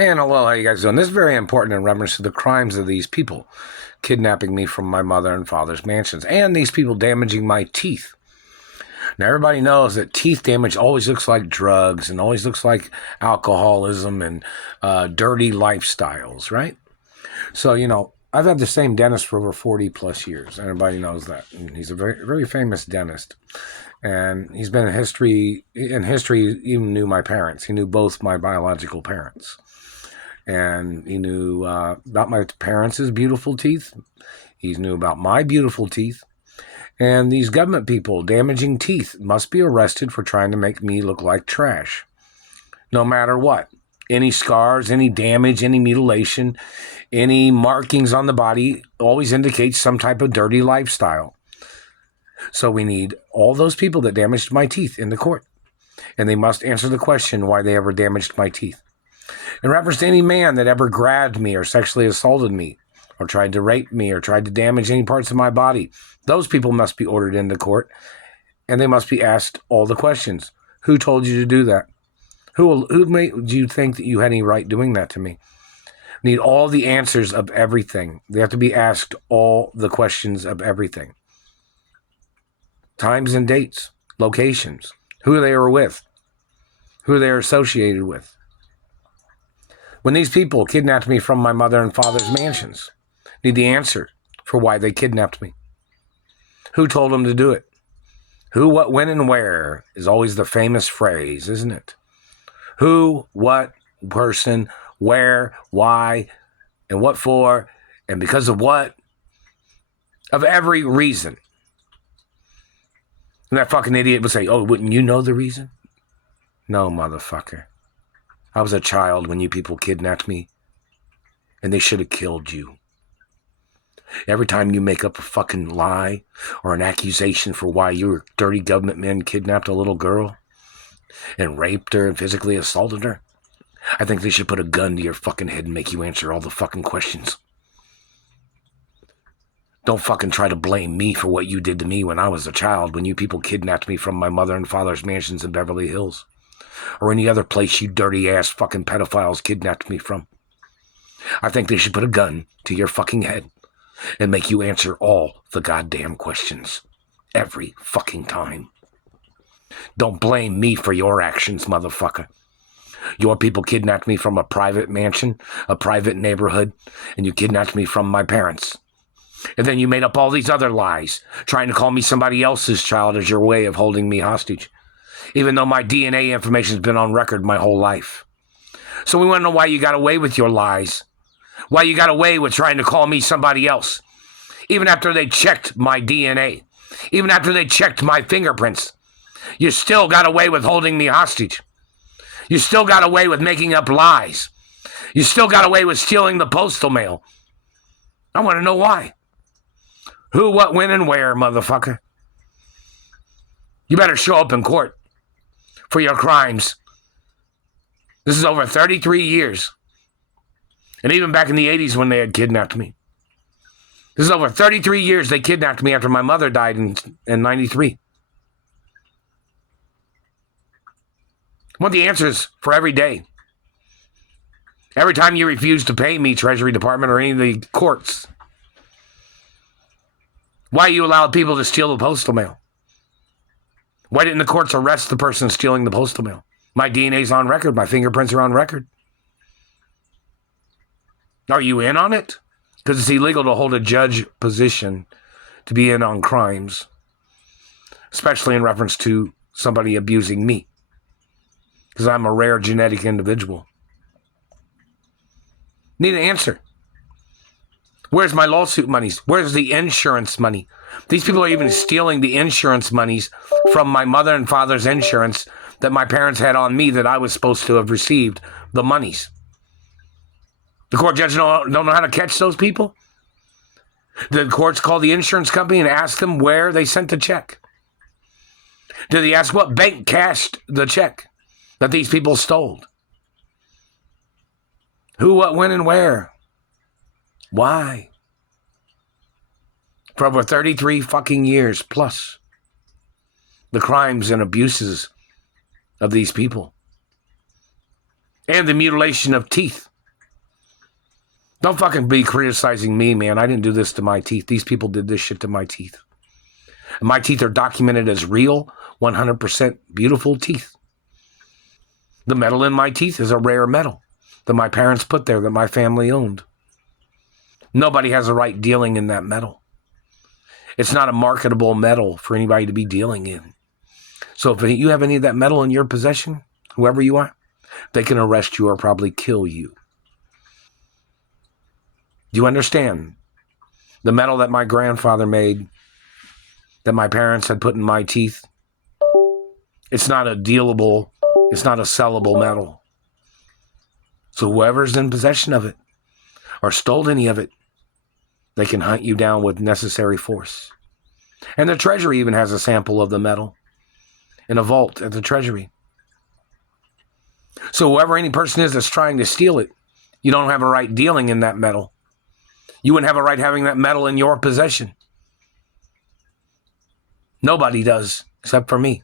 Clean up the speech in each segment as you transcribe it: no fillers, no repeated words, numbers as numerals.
And hello, how you guys doing? This is very important in reference to the crimes of these people kidnapping me from my mother and father's mansions, and these people damaging my teeth. Now, everybody knows that teeth damage always looks like drugs and always looks like alcoholism and dirty lifestyles, right? So, I've had the same dentist for over 40 plus years. Everybody knows that. And he's a very, very famous dentist. And he's been in history, he even knew my parents. He knew both my biological parents. And he knew about my parents' beautiful teeth. He knew about my beautiful teeth. And these government people damaging teeth must be arrested for trying to make me look like trash. No matter what. Any scars, any damage, any mutilation, any markings on the body always indicates some type of dirty lifestyle. So we need all those people that damaged my teeth in the court. And they must answer the question why they ever damaged my teeth. In reference to any man that ever grabbed me or sexually assaulted me or tried to rape me or tried to damage any parts of my body, those people must be ordered into court and they must be asked all the questions. Who told you to do that? Who made you think that you had any right doing that to me? Need all the answers of everything. They have to be asked all the questions of everything. Times and dates, locations, who they were with, who they are associated with. When these people kidnapped me from my mother and father's mansions, need the answer for why they kidnapped me. Who told them to do it? Who, what, when, and where is always the famous phrase, isn't it? Who, what, person, where, why, and what for, and because of what, of every reason. And that fucking idiot would say, oh, wouldn't you know the reason? No, motherfucker. I was a child when you people kidnapped me, and they should have killed you. Every time you make up a fucking lie or an accusation for why your dirty government men kidnapped a little girl and raped her and physically assaulted her, I think they should put a gun to your fucking head and make you answer all the fucking questions. Don't fucking try to blame me for what you did to me when I was a child, when you people kidnapped me from my mother and father's mansions in Beverly Hills. Or any other place you dirty-ass fucking pedophiles kidnapped me from. I think they should put a gun to your fucking head and make you answer all the goddamn questions. Every fucking time. Don't blame me for your actions, motherfucker. Your people kidnapped me from a private mansion, a private neighborhood, and you kidnapped me from my parents. And then you made up all these other lies, trying to call me somebody else's child as your way of holding me hostage. Even though my DNA information's been on record my whole life. So we want to know why you got away with your lies. Why you got away with trying to call me somebody else. Even after they checked my DNA. Even after they checked my fingerprints. You still got away with holding me hostage. You still got away with making up lies. You still got away with stealing the postal mail. I want to know why. Who, what, when, and where, motherfucker. You better show up in court for your crimes. This is over 33 years. And even back in the 80s when they had kidnapped me. This is over 33 years they kidnapped me after my mother died in 93. I want the answers for every day. Every time you refuse to pay me, Treasury Department, or any of the courts. Why you allowed people to steal the postal mail? Why didn't the courts arrest the person stealing the postal mail? My DNA's on record. My fingerprints are on record. Are you in on it? Because it's illegal to hold a judge position to be in on crimes, especially in reference to somebody abusing me. Because I'm a rare genetic individual. Need an answer. Where's my lawsuit monies? Where's the insurance money? These people are even stealing the insurance monies from my mother and father's insurance that my parents had on me that I was supposed to have received the monies. The court judges don't know how to catch those people? The courts call the insurance company and ask them where they sent the check. Do they ask what bank cashed the check that these people stole? Who, what, when, and where? Why? For over 33 fucking years plus. The crimes and abuses of these people. And the mutilation of teeth Don't fucking be criticizing me, man. I didn't do this to my teeth. These people did this shit to my teeth. And my teeth are documented as real, 100% beautiful teeth. The metal in my teeth is a rare metal that my parents put there, that my family owned. Nobody has a right dealing in that metal. It's not a marketable metal for anybody to be dealing in. So if you have any of that metal in your possession, whoever you are, they can arrest you or probably kill you. Do you understand? The metal that my grandfather made, that my parents had put in my teeth, it's not a dealable, it's not a sellable metal. So whoever's in possession of it or stole any of it, they can hunt you down with necessary force. And the Treasury even has a sample of the metal in a vault at the Treasury. So whoever any person is that's trying to steal it, you don't have a right dealing in that metal. You wouldn't have a right having that metal in your possession. Nobody does, except for me.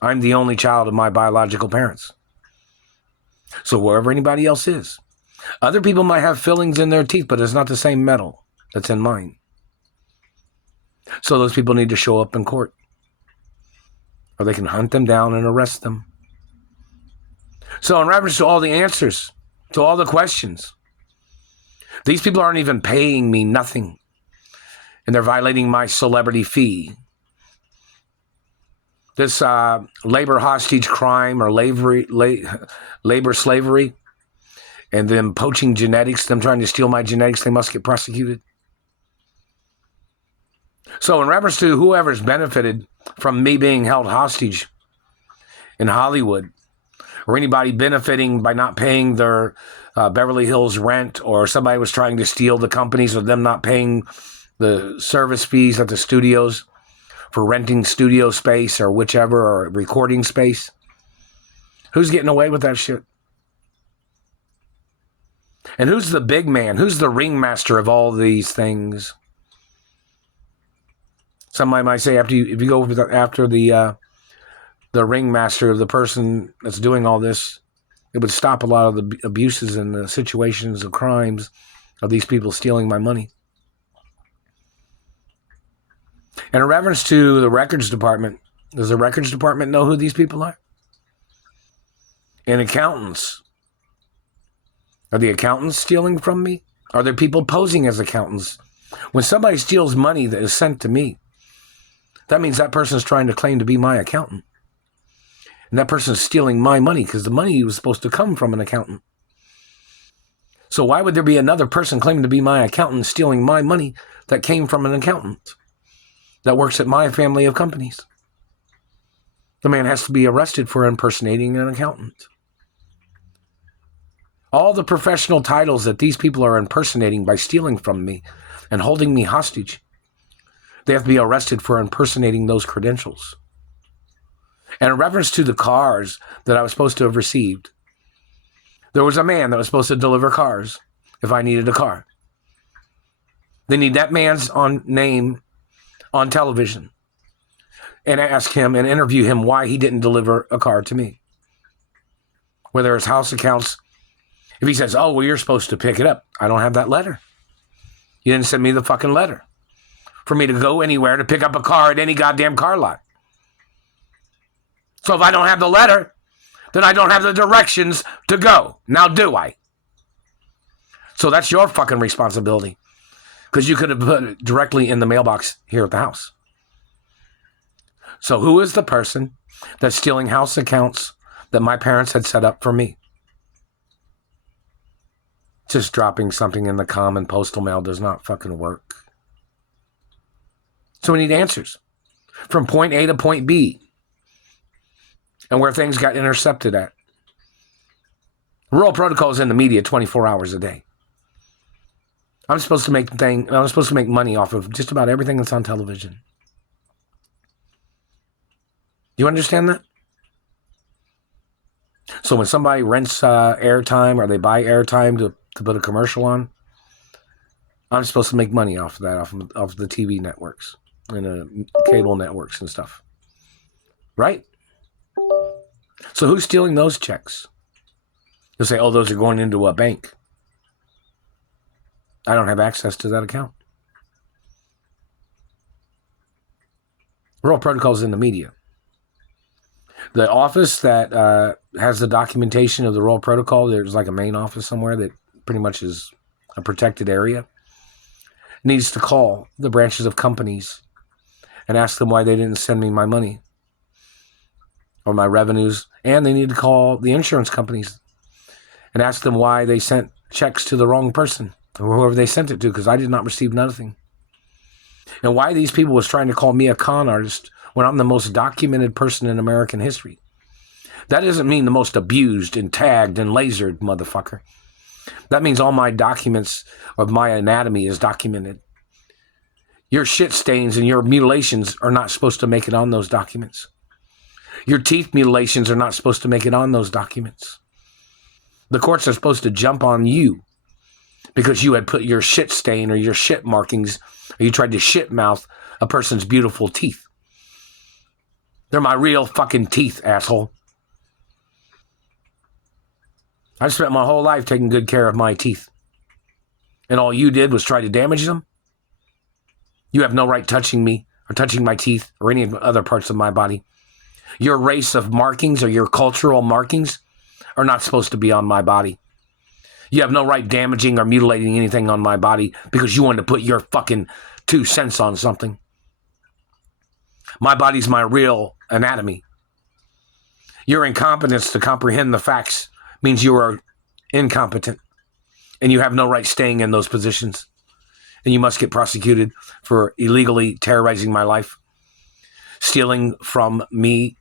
I'm the only child of my biological parents. So wherever anybody else is, other people might have fillings in their teeth, but it's not the same metal that's in mine. So those people need to show up in court, or they can hunt them down and arrest them. So in reference to all the answers, to all the questions, these people aren't even paying me nothing, and they're violating my celebrity fee. This labor hostage crime or labor slavery, and them poaching genetics, them trying to steal my genetics, they must get prosecuted. So in reference to whoever's benefited from me being held hostage in Hollywood, or anybody benefiting by not paying their Beverly Hills rent, or somebody was trying to steal the companies or them not paying the service fees at the studios for renting studio space or whichever, or recording space, who's getting away with that shit? And who's the big man? Who's the ringmaster of all these things? Somebody might say, if you go after the ringmaster of the person that's doing all this, it would stop a lot of the abuses and the situations of crimes of these people stealing my money. And in reference to the records department, does the records department know who these people are? And accountants. Are the accountants stealing from me? Are there people posing as accountants? When somebody steals money that is sent to me, that means that person is trying to claim to be my accountant. And that person is stealing my money because the money was supposed to come from an accountant. So why would there be another person claiming to be my accountant stealing my money that came from an accountant that works at my family of companies? The man has to be arrested for impersonating an accountant. All the professional titles that these people are impersonating by stealing from me and holding me hostage, they have to be arrested for impersonating those credentials. And in reference to the cars that I was supposed to have received, there was a man that was supposed to deliver cars if I needed a car. They need that man's name on television and ask him and interview him why he didn't deliver a car to me. Whether his house accounts, if he says, oh, well, you're supposed to pick it up. I don't have that letter. You didn't send me the fucking letter for me to go anywhere to pick up a car at any goddamn car lot. So if I don't have the letter, then I don't have the directions to go. Now do I? So that's your fucking responsibility. Because you could have put it directly in the mailbox here at the house. So who is the person that's stealing house accounts that my parents had set up for me? Just dropping something in the common postal mail does not fucking work. So we need answers. From point A to point B. And where things got intercepted at. Rural protocol is in the media 24 hours a day. I'm supposed to make money off of just about everything that's on television. Do you understand that? So when somebody rents airtime or they buy airtime to put a commercial on, I'm supposed to make money off of that, off the TV networks and the cable networks and stuff. Right? So who's stealing those checks? You'll say, oh, those are going into a bank. I don't have access to that account. Royal Protocol is in the media. The office that has the documentation of the Royal Protocol, there's like a main office somewhere that pretty much is a protected area, needs to call the branches of companies and ask them why they didn't send me my money or my revenues. And they need to call the insurance companies and ask them why they sent checks to the wrong person or whoever they sent it to, because I did not receive nothing. And why these people was trying to call me a con artist when I'm the most documented person in American history. That doesn't mean the most abused and tagged and lasered, motherfucker. That means all my documents of my anatomy is documented. Your shit stains and your mutilations are not supposed to make it on those documents. Your teeth mutilations are not supposed to make it on those documents. The courts are supposed to jump on you because you had put your shit stain or your shit markings, or you tried to shit mouth a person's beautiful teeth. They're my real fucking teeth, asshole. I've spent my whole life taking good care of my teeth. And all you did was try to damage them? You have no right touching me or touching my teeth or any other parts of my body. Your race of markings or your cultural markings are not supposed to be on my body. You have no right damaging or mutilating anything on my body because you wanted to put your fucking 2 cents on something. My body's my real anatomy. Your incompetence to comprehend the facts means you are incompetent and you have no right staying in those positions. And you must get prosecuted for illegally terrorizing my life, stealing from me,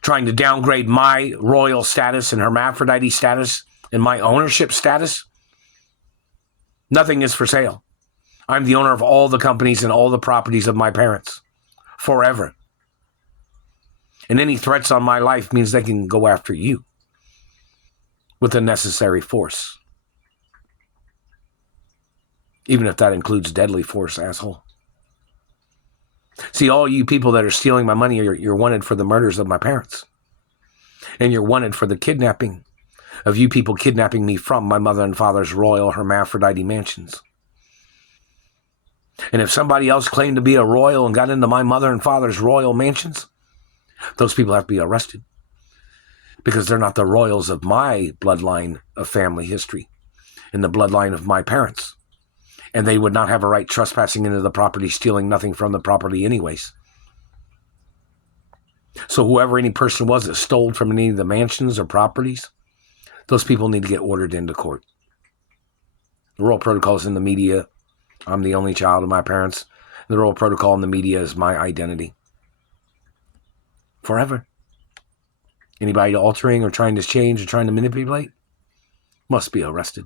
trying to downgrade my royal status and hermaphrodite status and my ownership status. Nothing is for sale. I'm the owner of all the companies and all the properties of my parents forever. And any threats on my life means they can go after you with the necessary force. Even if that includes deadly force, asshole. See, all you people that are stealing my money, you're wanted for the murders of my parents. And you're wanted for the kidnapping of you people kidnapping me from my mother and father's royal hermaphrodite mansions. And if somebody else claimed to be a royal and got into my mother and father's royal mansions, those people have to be arrested. Because they're not the royals of my bloodline of family history and the bloodline of my parents. And they would not have a right trespassing into the property, stealing nothing from the property anyways. So whoever any person was that stole from any of the mansions or properties, those people need to get ordered into court. The Royal Protocol is in the media. I'm the only child of my parents. The Royal Protocol in the media is my identity. Forever. Anybody altering or trying to change or trying to manipulate must be arrested.